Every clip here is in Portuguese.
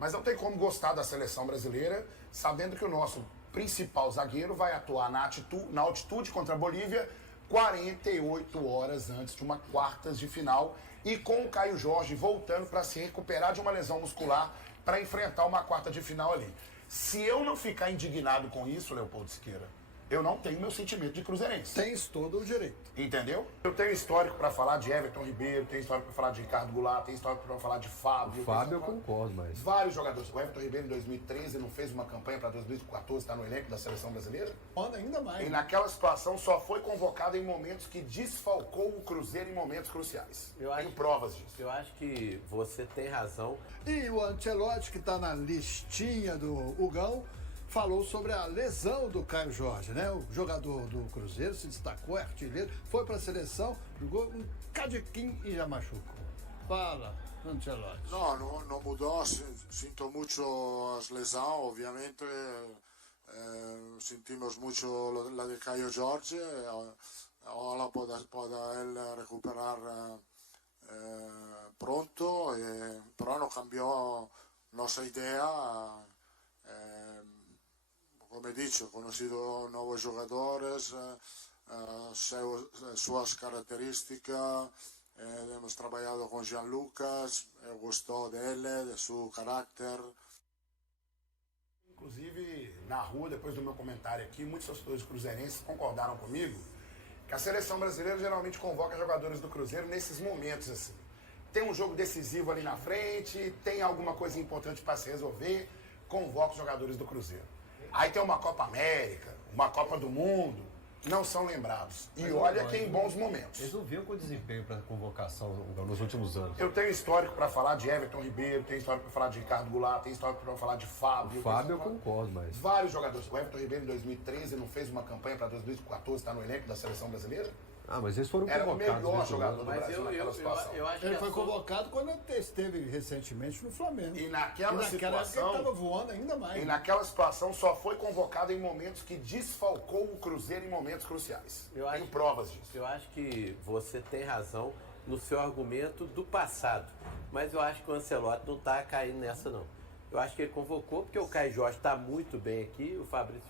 Mas não tem como gostar da seleção brasileira, sabendo que o nosso principal zagueiro vai atuar na altitude contra a Bolívia 48 horas antes de uma quartas de final e com o Caio Jorge voltando para se recuperar de uma lesão muscular para enfrentar uma quarta de final ali. Se eu não ficar indignado com isso, Leopoldo Siqueira, eu não tenho meu sentimento de cruzeirense. Tens todo o direito. Entendeu? Eu tenho histórico para falar de Everton Ribeiro, tenho histórico para falar de Ricardo Goulart, tenho histórico para falar de Fábio. O Fábio eu concordo, mas... Vários jogadores. O Everton Ribeiro em 2013 não fez uma campanha para 2014 estar no elenco da seleção brasileira? Manda ainda mais. E naquela situação só foi convocado em momentos que desfalcou o Cruzeiro em momentos cruciais. Tenho provas disso. Eu acho que você tem razão. E o Ancelotti, que está na listinha do Hugão, falou sobre a lesão do Caio Jorge, né? O jogador do Cruzeiro se destacou, é artilheiro, foi para a seleção, jogou um cadiquinho e já machucou. Fala, Ancelotti. No mudó, siento mucho las lesão, obviamente, sentimos mucho la de Caio Jorge, ahora pueda él recuperar pronto, pero no cambió nuestra idea. Como he dicho, he conocido nuevos jugadores, sus características, hemos trabajado con Gianlucas, me gustó de él, de su carácter. Inclusive, na rua, depois do meu comentário aqui, muitos torcedores cruzeirenses concordaram comigo que a seleção brasileira geralmente convoca jogadores do Cruzeiro nesses momentos assim. Tem um jogo decisivo ali na frente, tem alguma coisa importante para se resolver, convoca os jogadores do Cruzeiro. Aí tem uma Copa América, uma Copa do Mundo, não são lembrados. E olha que em bons momentos. Eles não vinham com desempenho para convocação nos últimos anos. Eu tenho histórico para falar de Everton Ribeiro, tenho histórico para falar de Ricardo Goulart, tenho histórico para falar de Fábio. O Fábio eu concordo, mas... Vários jogadores. O Everton Ribeiro em 2013 não fez uma campanha para 2014 estar no elenco da seleção brasileira? Ah, mas eles foram Era convocados. o melhor jogador do Brasil naquela eu situação. acho Ele que foi convocado quando ele esteve recentemente no Flamengo. E naquela época situação... ele estava voando ainda mais. E naquela situação só foi convocado em momentos que desfalcou o Cruzeiro em momentos cruciais. Tenho provas disso. Eu acho que você tem razão no seu argumento do passado. Mas eu acho que o Ancelotti não está caindo nessa, não. Eu acho que ele convocou porque o Caio Jorge está muito bem aqui, o Fabrício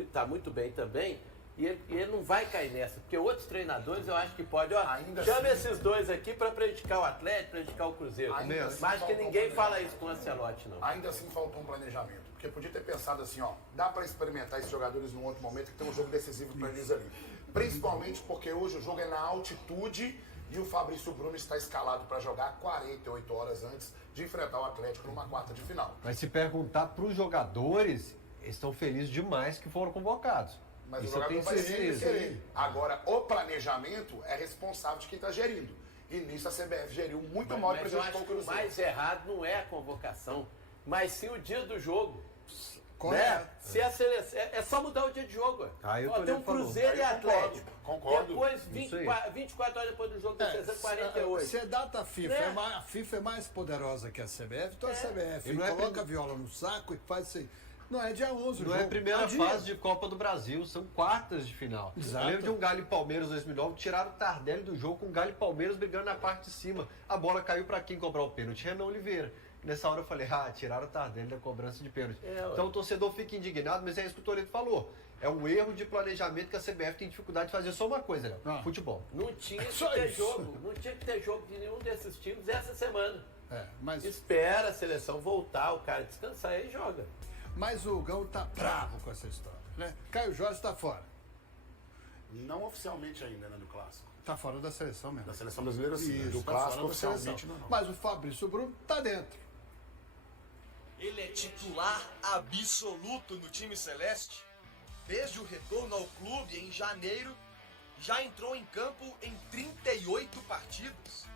está muito bem também. E ele não vai cair nessa, porque outros treinadores eu acho que pode, chama esses dois aqui para prejudicar o Atlético, prejudicar o Cruzeiro. Mas que ninguém fala isso com o Ancelotti, não. Ainda assim faltou um planejamento, porque podia ter pensado assim, dá para experimentar esses jogadores num outro momento que tem um jogo decisivo para eles ali. Principalmente porque hoje o jogo é na altitude e o Fabrício Bruno está escalado para jogar 48 horas antes de enfrentar o Atlético numa quarta de final. Mas se perguntar para os jogadores, eles estão felizes demais que foram convocados. Mas isso o jogador vai certeza. querer. Agora, o planejamento é responsável de quem está gerindo. E nisso a CBF geriu muito mal para prejudicar o Cruzeiro. O mais errado não é a convocação, mas sim o dia do jogo. Correto. Né? Se a seleção, é só mudar o dia de jogo. Tem um Cruzeiro e Atlético. Concordo. Depois, 24 horas depois do jogo, da seleção, 48. Se é data FIFA, a FIFA é mais poderosa que a CBF, então a CBF coloca a viola no saco e faz isso aí. Não é dia 11 o Não jogo. é a primeira fase de Copa do Brasil, são quartas de final. Exato. Eu lembro de um Galo e Palmeiras 2009, tiraram o Tardelli do jogo com o Galo e Palmeiras brigando na parte de cima. A bola caiu para quem cobrar o pênalti? Renan Oliveira. Nessa hora eu falei, tiraram o Tardelli da cobrança de pênalti. Então o torcedor fica indignado, mas é isso que o Toledo falou. É um erro de planejamento que a CBF tem dificuldade de fazer só uma coisa, né? Futebol. Não tinha que ter jogo. Não tinha que ter jogo de nenhum desses times essa semana. Mas... Espera a seleção voltar, o cara descansar e joga. Mas o Gão tá bravo com essa história, né? Caio Jorge está fora. Não oficialmente ainda, né, do Clássico. Tá fora da seleção mesmo. Da seleção brasileira, sim. Isso, do tá Clássico, fora da oficialmente, seleção. não. Mas o Fabrício Bruno tá dentro. Ele é titular absoluto no time celeste. Desde o retorno ao clube em janeiro, já entrou em campo em 38 partidas.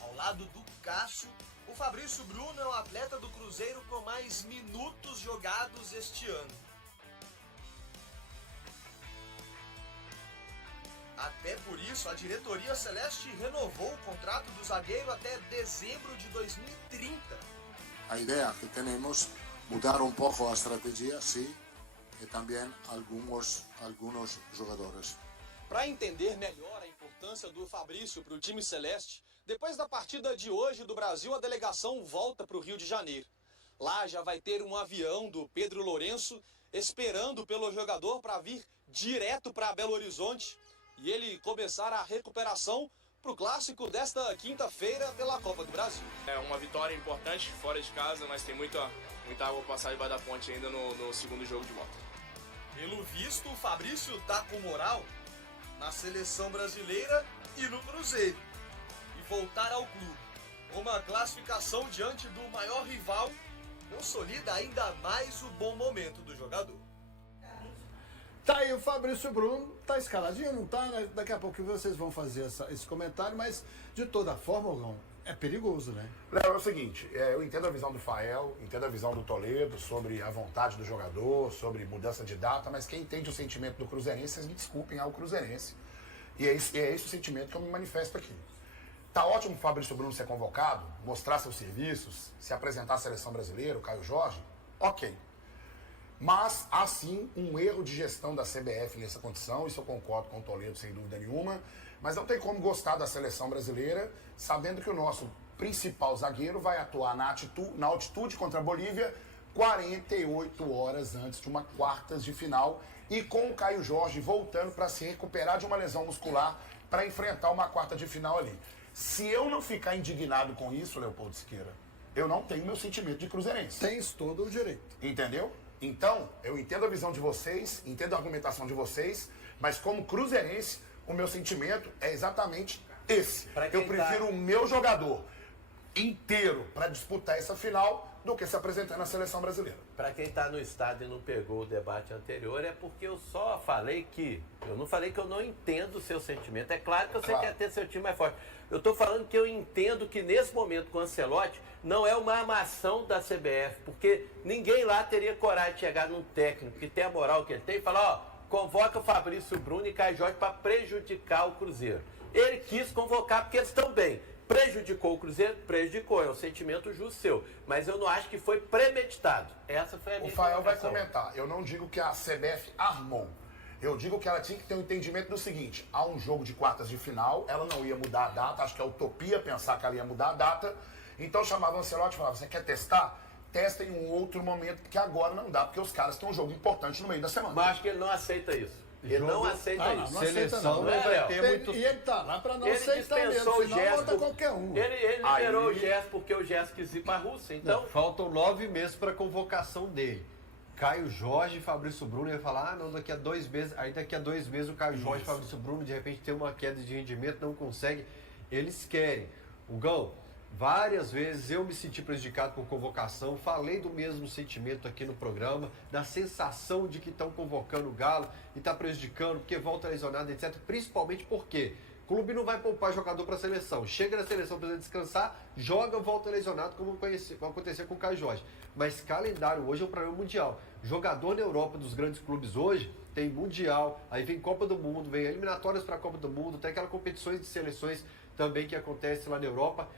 Ao lado do Cássio, o Fabrício Bruno é o atleta do Cruzeiro com mais minutos jogados este ano. Até por isso, a diretoria celeste renovou o contrato do zagueiro até dezembro de 2030. A idea que tenemos, mudar un poco la estrategia, sí, y también algunos jugadores. Para entender melhor a importância do Fabrício para o time celeste, depois da partida de hoje do Brasil, a delegação volta para o Rio de Janeiro. Lá já vai ter um avião do Pedro Lourenço esperando pelo jogador para vir direto para Belo Horizonte e ele começar a recuperação para o clássico desta quinta-feira pela Copa do Brasil. É uma vitória importante fora de casa, mas tem muita água pra passar debaixo da ponte ainda no segundo jogo de volta. Pelo visto, o Fabrício tá com moral na seleção brasileira e no Cruzeiro. E voltar ao clube, uma classificação diante do maior rival, consolida ainda mais o bom momento do jogador. Tá aí o Fabrício Bruno, tá escaladinho, não tá? Né? Daqui a pouco vocês vão fazer esse comentário, mas de toda forma, Ogão, é perigoso, né? Léo, é o seguinte, eu entendo a visão do Fael, entendo a visão do Toledo sobre a vontade do jogador, sobre mudança de data, mas quem entende o sentimento do cruzeirense, vocês me desculpem, é o cruzeirense. E é esse o sentimento que eu me manifesto aqui. Tá ótimo o Fabrício Bruno ser convocado, mostrar seus serviços, se apresentar à seleção brasileira, o Caio Jorge, ok. Mas há sim um erro de gestão da CBF nessa condição, isso eu concordo com o Toledo sem dúvida nenhuma, mas não tem como gostar da seleção brasileira sabendo que o nosso principal zagueiro vai atuar na altitude contra a Bolívia 48 horas antes de uma quartas de final e com o Caio Jorge voltando para se recuperar de uma lesão muscular para enfrentar uma quarta de final ali. Se eu não ficar indignado com isso, Leopoldo Siqueira, eu não tenho meu sentimento de cruzeirense. Tens todo o direito. Entendeu? Então, eu entendo a visão de vocês, entendo a argumentação de vocês, mas como cruzeirense, o meu sentimento é exatamente esse. Eu prefiro o meu jogador inteiro para disputar essa final do que se apresentar na seleção brasileira. Para quem está no estádio e não pegou o debate anterior, é porque eu só falei que... Eu não falei que eu não entendo o seu sentimento. É claro que você quer ter seu time mais forte. Eu estou falando que eu entendo que nesse momento com o Ancelotti não é uma armação da CBF, porque ninguém lá teria coragem de chegar num técnico que tem a moral que ele tem e falar, ó, convoca o Fabrício Bruno e Caio Jorge para prejudicar o Cruzeiro. Ele quis convocar porque eles estão bem. Prejudicou o Cruzeiro? Prejudicou, é um sentimento justo seu. Mas eu não acho que foi premeditado. Essa foi a minha O Fael vai colocação. comentar. Eu não digo que a CBF armou. Eu digo que ela tinha que ter um entendimento do seguinte: há um jogo de quartas de final, ela não ia mudar a data, acho que é utopia pensar que ela ia mudar a data. Então chamava o Ancelotti e falava, você quer testar? Testa em um outro momento, porque agora não dá, porque os caras têm um jogo importante no meio da semana. Mas acho que ele não aceita isso. Ele não aceita isso. Não Seleção aceita, não vai ter muito... E ele tá lá para não Ele aceitar mesmo, dispensou o senão Gerson. bota qualquer um. Ele liberou o Gerson porque o Gerson quis ir para a Rússia. Então, Faltam 9 meses para a convocação dele. Caio Jorge e Fabrício Bruno ia falar, não, daqui a 2 meses, aí daqui a 2 meses o Caio Jorge e Fabrício Bruno de repente tem uma queda de rendimento, não consegue. Eles querem. O Gão, várias vezes eu me senti prejudicado por convocação, falei do mesmo sentimento aqui no programa, da sensação de que estão convocando o Galo e está prejudicando, porque volta lesionado, etc. Principalmente porque o clube não vai poupar jogador para a seleção. Chega na seleção, precisa descansar, joga, volta lesionado, como vai acontecer com o Caio Jorge. Mas calendário hoje é um problema mundial. Jogador na Europa dos grandes clubes hoje tem Mundial, aí vem Copa do Mundo, vem eliminatórias para a Copa do Mundo, tem aquelas competições de seleções também que acontecem lá na Europa.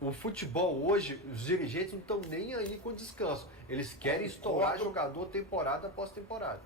O futebol hoje, os dirigentes não estão nem aí com descanso. Eles querem estourar jogador temporada após temporada.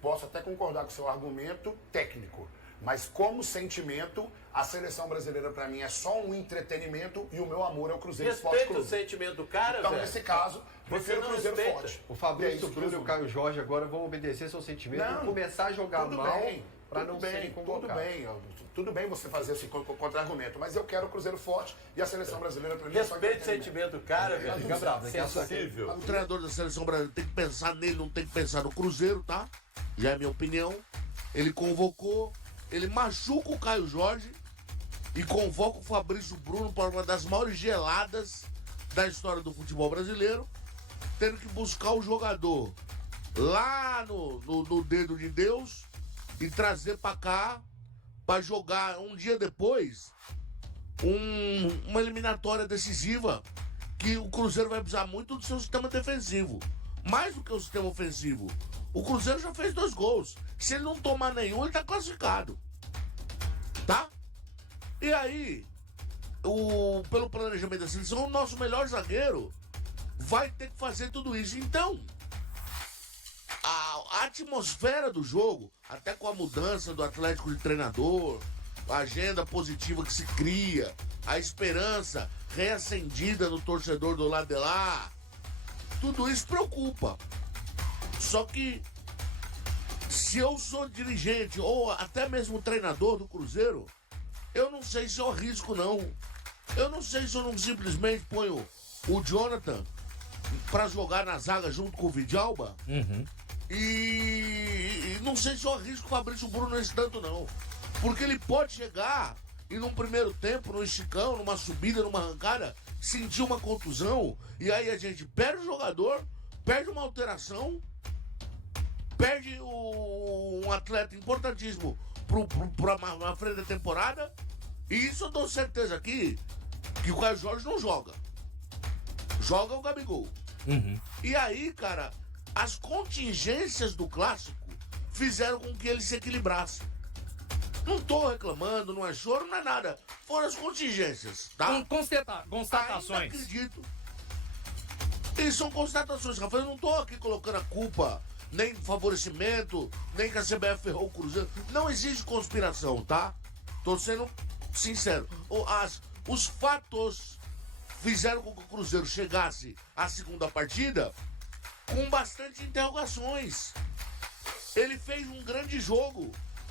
Posso até concordar com o seu argumento técnico, mas como sentimento, a seleção brasileira para mim é só um entretenimento e o meu amor é o Cruzeiro Esporte respeita o Clube. sentimento do cara, Então, velho. nesse caso, prefiro o não Cruzeiro respeita. forte. O É Fabrício isso que Bruno e o eu Caio Jorge agora vão obedecer seu sentimento e começar a jogar tudo mal bem, para tudo não bem, serem tudo convocados. bem. Tudo bem você fazer esse contra-argumento, mas eu quero o Cruzeiro forte e a seleção brasileira para mim é só Respeita o entretenimento. sentimento do cara, velho. Fica bravo, daqui a pouco- Sensível. O treinador da seleção brasileira tem que pensar nele, não tem que pensar no Cruzeiro, tá? Já é minha opinião. Ele convocou, ele machuca o Caio Jorge e convoca o Fabrício Bruno para uma das maiores geladas da história do futebol brasileiro, tendo que buscar o jogador lá no dedo de Deus e trazer para cá para jogar um dia depois uma eliminatória decisiva que o Cruzeiro vai precisar muito do seu sistema defensivo. Mais do que o sistema ofensivo. O Cruzeiro já fez 2 gols. Se ele não tomar nenhum, ele tá classificado. Tá? E aí, pelo planejamento da seleção, o nosso melhor zagueiro vai ter que fazer tudo isso. Então, a atmosfera do jogo, até com a mudança do Atlético de treinador, a agenda positiva que se cria, a esperança reacendida no torcedor do lado de lá, tudo isso preocupa. Só que se eu sou dirigente ou até mesmo treinador do Cruzeiro, eu não sei se eu arrisco, não. Eu não sei se eu não simplesmente ponho o Jonathan pra jogar na zaga junto com o Vidalba. E não sei se eu arrisco o Fabrício Bruno nesse tanto, não. Porque ele pode chegar e num primeiro tempo, num esticão, numa subida, numa arrancada, sentir uma contusão. E aí a gente perde o jogador, perde uma alteração, perde um atleta importantíssimo pra frente da temporada. E isso eu dou certeza aqui que o Caio Jorge não joga. Joga o Gabigol. E aí, cara, as contingências do clássico fizeram com que ele se equilibrasse. Não tô reclamando, não é choro, não é nada. Foram as contingências, tá? Constatações. Ainda acredito. E são constatações, Rafael. Eu não tô aqui colocando a culpa, nem favorecimento, nem que a CBF ferrou o Cruzeiro. Não existe conspiração, tá? Tô sendo sincero. Os fatos fizeram com que o Cruzeiro chegasse à segunda partida com bastante interrogações. Ele fez um grande jogo.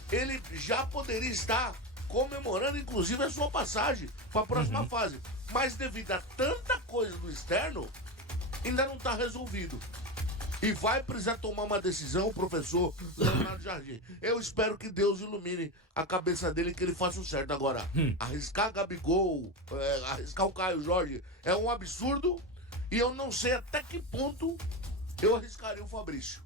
Ele já poderia estar comemorando, inclusive, a sua passagem para a próxima fase. Mas devido a tanta coisa do externo, ainda não está resolvido. E vai precisar tomar uma decisão, o professor Leonardo Jardim. Eu espero que Deus ilumine a cabeça dele e que ele faça o certo. Agora, arriscar Gabigol, arriscar o Caio Jorge é um absurdo. E eu não sei até que ponto eu arriscaria o Fabrício.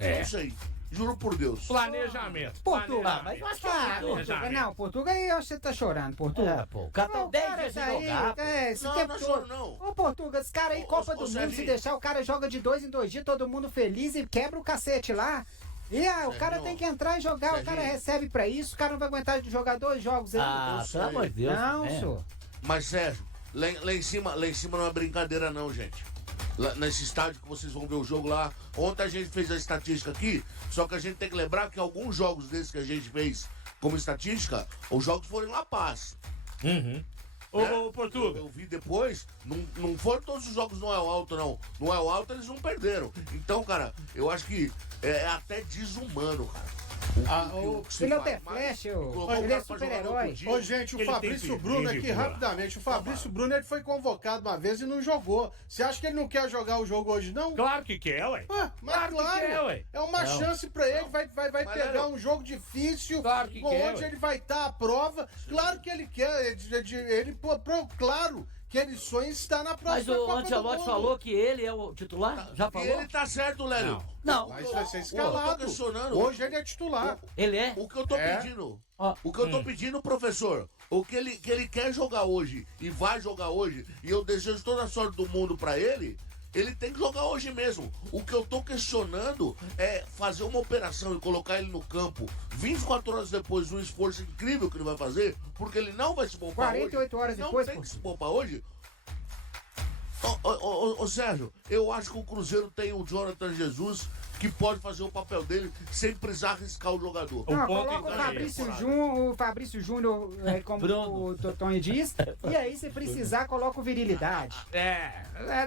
Não sei. Juro por Deus. Planejamento. Portuga, mas eu acho que Portuga. Não, Portuga aí você tá chorando, Portuga. O cara tá 10 dias sem jogar. Não choro, não. Ô, Portuga, esse cara aí, Copa do Mundo, se deixar, o cara joga de 2 em 2 dias, todo mundo feliz e quebra o cacete lá. E o cara tem que entrar e jogar, o cara recebe pra isso, o cara não vai aguentar de jogar 2 jogos aí. Pelo amor de Deus. Não, senhor. Mas, Sérgio, lá em cima não é brincadeira não, gente. Lá nesse estádio que vocês vão ver o jogo lá. Ontem a gente fez a estatística aqui, só que a gente tem que lembrar que alguns jogos desses que a gente fez como estatística, os jogos foram em La Paz. Ô, Portuga. Eu vi depois, não foram todos os jogos no El Alto, não. No El Alto eles não perderam. Então, cara, eu acho que é até desumano, cara. Ele é o The Flash, ele é super-herói. Ô, gente, o Fabrício Bruno aqui, rapidamente. O Fabrício Bruno, ele foi convocado uma vez e não jogou. Você acha que ele não quer jogar o jogo hoje, não? Claro que quer, ué. Mas claro, que quer, ué. É uma chance pra ele, vai pegar um jogo difícil, claro que quer, onde ué. ele vai estar à prova. Claro que ele quer, claro que ele sonha estar na próxima Mas o Copa do Ancelotti Mundo. falou que ele é o titular? Já falou? Ele tá certo, Lélio. Não. Mas vai ser escalado. Eu tô questionando. Hoje ele é titular. Ele é? O que eu tô pedindo, professor, o que ele quer jogar hoje e vai jogar hoje, e eu desejo toda a sorte do mundo pra ele tem que jogar hoje mesmo. O que eu tô questionando é fazer uma operação e colocar ele no campo 24 horas depois de um esforço incrível que ele vai fazer, porque ele não vai se poupar 48 horas não depois, tem que se poupar hoje. Ô, Sérgio, eu acho que o Cruzeiro tem o Jonathan Jesus que pode fazer o papel dele sem precisar arriscar o jogador. Não, coloca o Fabrício Júnior, como o Totonho diz, e aí se precisar, coloca o Virilidade.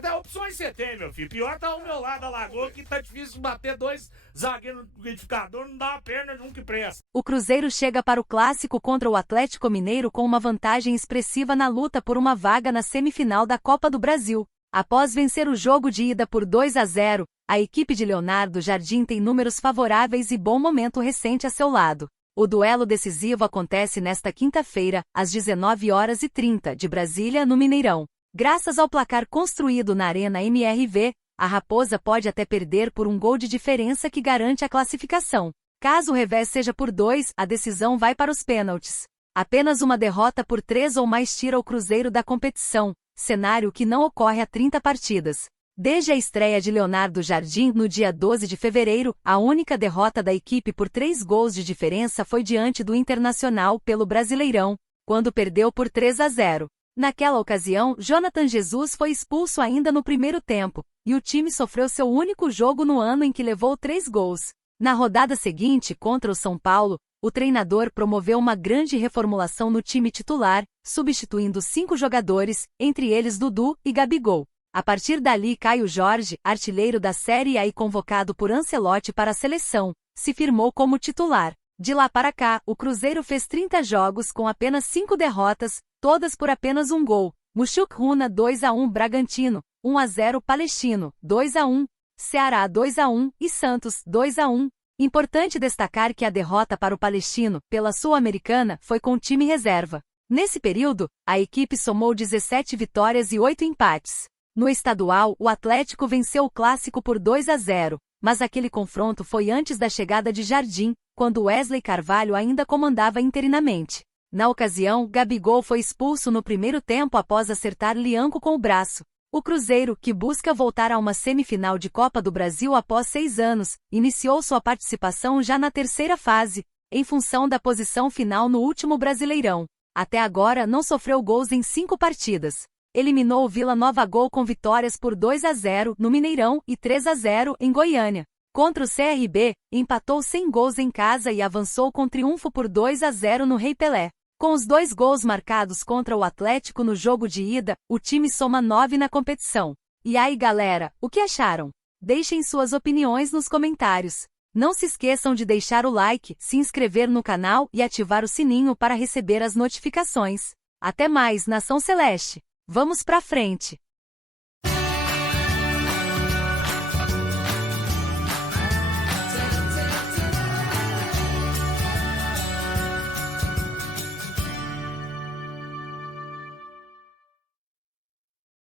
Da opções você tem, meu filho. Pior tá ao meu lado a lagoa, que tá difícil bater 2 zagueiros no identificador, não dá uma perna de um que presta. O Cruzeiro chega para o clássico contra o Atlético Mineiro com uma vantagem expressiva na luta por uma vaga na semifinal da Copa do Brasil. Após vencer o jogo de ida por 2-0, a equipe de Leonardo Jardim tem números favoráveis e bom momento recente a seu lado. O duelo decisivo acontece nesta quinta-feira, às 19h30 de Brasília, no Mineirão. Graças ao placar construído na Arena MRV, a Raposa pode até perder por um gol de diferença que garante a classificação. Caso o revés seja por 2, a decisão vai para os pênaltis. Apenas uma derrota por 3 ou mais tira o Cruzeiro da competição, cenário que não ocorre há 30 partidas. Desde a estreia de Leonardo Jardim no dia 12 de fevereiro, a única derrota da equipe por 3 gols de diferença foi diante do Internacional pelo Brasileirão, quando perdeu por 3-0. Naquela ocasião, Jonathan Jesus foi expulso ainda no primeiro tempo, e o time sofreu seu único jogo no ano em que levou 3 gols. Na rodada seguinte, contra o São Paulo, o treinador promoveu uma grande reformulação no time titular, substituindo 5 jogadores, entre eles Dudu e Gabigol. A partir dali, Caio Jorge, artilheiro da Série A e convocado por Ancelotti para a seleção, se firmou como titular. De lá para cá, o Cruzeiro fez 30 jogos com apenas 5 derrotas, todas por apenas um gol. Muxucruna 2-1 Bragantino, 1-0 Palestino, 2-1, Ceará 2-1 e Santos 2-1. Importante destacar que a derrota para o Palestino, pela Sul-Americana, foi com time reserva. Nesse período, a equipe somou 17 vitórias e 8 empates. No estadual, o Atlético venceu o Clássico por 2-0, mas aquele confronto foi antes da chegada de Jardim, quando Wesley Carvalho ainda comandava interinamente. Na ocasião, Gabigol foi expulso no primeiro tempo após acertar Lianco com o braço. O Cruzeiro, que busca voltar a uma semifinal de Copa do Brasil após 6 anos, iniciou sua participação já na terceira fase, em função da posição final no último Brasileirão. Até agora não sofreu gols em 5 partidas. Eliminou o Vila Nova Gol com vitórias por 2-0 no Mineirão e 3-0 em Goiânia. Contra o CRB, empatou sem gols em casa e avançou com triunfo por 2-0 no Rei Pelé. Com os 2 gols marcados contra o Atlético no jogo de ida, o time soma 9 na competição. E aí, galera, o que acharam? Deixem suas opiniões nos comentários. Não se esqueçam de deixar o like, se inscrever no canal e ativar o sininho para receber as notificações. Até mais, Nação Celeste! Vamos pra frente!